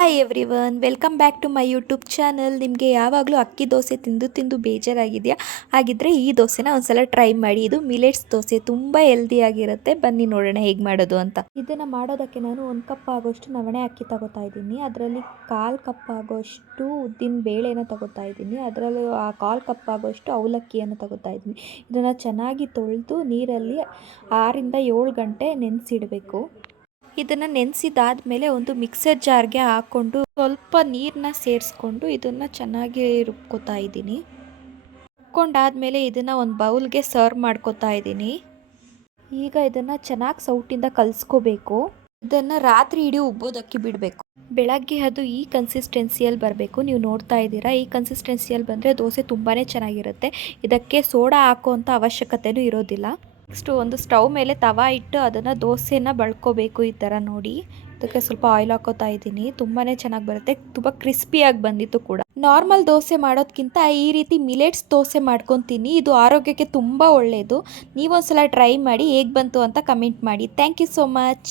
Hi everyone, welcome back to my YouTube channel. ನಿಮಗೆ ಯಾವಾಗಲೂ ಅಕ್ಕಿ ದೋಸೆ ತಿಂದು ತಿಂದು ಬೇಜಾರಾಗಿದೆಯಾ? ಹಾಗಿದ್ದರೆ ಈ ದೋಸೆನ ಒಂದ್ಸಲ ಟ್ರೈ ಮಾಡಿ. ಇದು ಮಿಲೆಟ್ಸ್ ದೋಸೆ, ತುಂಬ ಹೆಲ್ದಿಯಾಗಿರುತ್ತೆ. ಬನ್ನಿ ನೋಡೋಣ ಹೇಗೆ ಮಾಡೋದು ಅಂತ. ಇದನ್ನು ಮಾಡೋದಕ್ಕೆ ನಾನು 1 ಕಪ್ ಆಗೋಷ್ಟು ನವಣೆ ಅಕ್ಕಿ ತಗೋತಾ ಇದ್ದೀನಿ. ಅದರಲ್ಲಿ 1/4 ಕಪ್ ಆಗೋಷ್ಟು ಉದ್ದಿನ ಬೇಳೆನ ತಗೋತಾ ಇದ್ದೀನಿ. ಅದರಲ್ಲಿ 1/4 ಕಪ್ ಆಗೋಷ್ಟು ಅವಲಕ್ಕಿಯನ್ನು ತಗೋತಾ ಇದ್ದೀನಿ. ಇದನ್ನು ಚೆನ್ನಾಗಿ ತೊಳೆದು ನೀರಲ್ಲಿ 6ರಿಂದ 7 ಗಂಟೆ ನೆನೆಸಿಡಬೇಕು. ಇದನ್ನು ನೆನೆಸಿದಾದ್ಮೇಲೆ ಒಂದು ಮಿಕ್ಸರ್ ಜಾರ್ಗೆ ಹಾಕ್ಕೊಂಡು ಸ್ವಲ್ಪ ನೀರನ್ನ ಸೇರಿಸ್ಕೊಂಡು ಇದನ್ನು ಚೆನ್ನಾಗಿ ರುಬ್ಕೋತಾ ಇದ್ದೀನಿ. ರುಬ್ಕೊಂಡಾದ್ಮೇಲೆ ಇದನ್ನು ಒಂದು ಬೌಲ್ಗೆ ಸರ್ವ್ ಮಾಡ್ಕೋತಾ ಇದ್ದೀನಿ. ಈಗ ಇದನ್ನು ಚೆನ್ನಾಗಿ ಸೌಟಿಂದ ಕಲಿಸ್ಕೋಬೇಕು. ಇದನ್ನು ರಾತ್ರಿ ಇಡೀ ಉಬ್ಬೋದಕ್ಕೆ ಬಿಡಬೇಕು. ಬೆಳಗ್ಗೆ ಅದು ಈ ಕನ್ಸಿಸ್ಟೆನ್ಸಿಯಲ್ಲಿ ಬರಬೇಕು. ನೀವು ನೋಡ್ತಾ ಇದ್ದೀರಾ, ಈ ಕನ್ಸಿಸ್ಟೆನ್ಸಿಯಲ್ಲಿ ಬಂದರೆ ದೋಸೆ ತುಂಬಾ ಚೆನ್ನಾಗಿರುತ್ತೆ. ಇದಕ್ಕೆ ಸೋಡಾ ಹಾಕುವಂಥ ಅವಶ್ಯಕತೆಯೂ ಇರೋದಿಲ್ಲ. ನೆಕ್ಸ್ಟು ಒಂದು ಸ್ಟವ್ ಮೇಲೆ ತವಾ ಇಟ್ಟು ಅದನ್ನು ದೋಸೆನ ಬಳ್ಕೋಬೇಕು. ಈ ಥರ ನೋಡಿ, ಇದಕ್ಕೆ ಸ್ವಲ್ಪ ಆಯಿಲ್ ಹಾಕೋತಾ ಇದ್ದೀನಿ. ತುಂಬಾ ಚೆನ್ನಾಗಿ ಬರುತ್ತೆ, ತುಂಬ ಕ್ರಿಸ್ಪಿಯಾಗಿ ಬಂದಿತ್ತು ಕೂಡ. ನಾರ್ಮಲ್ ದೋಸೆ ಮಾಡೋದಕ್ಕಿಂತ ಈ ರೀತಿ ಮಿಲೆಟ್ಸ್ ದೋಸೆ ಮಾಡ್ಕೊತೀನಿ. ಇದು ಆರೋಗ್ಯಕ್ಕೆ ತುಂಬ ಒಳ್ಳೆಯದು. ನೀವೊಂದ್ಸಲ ಟ್ರೈ ಮಾಡಿ, ಹೇಗೆ ಬಂತು ಅಂತ ಕಮೆಂಟ್ ಮಾಡಿ. Thank you so much.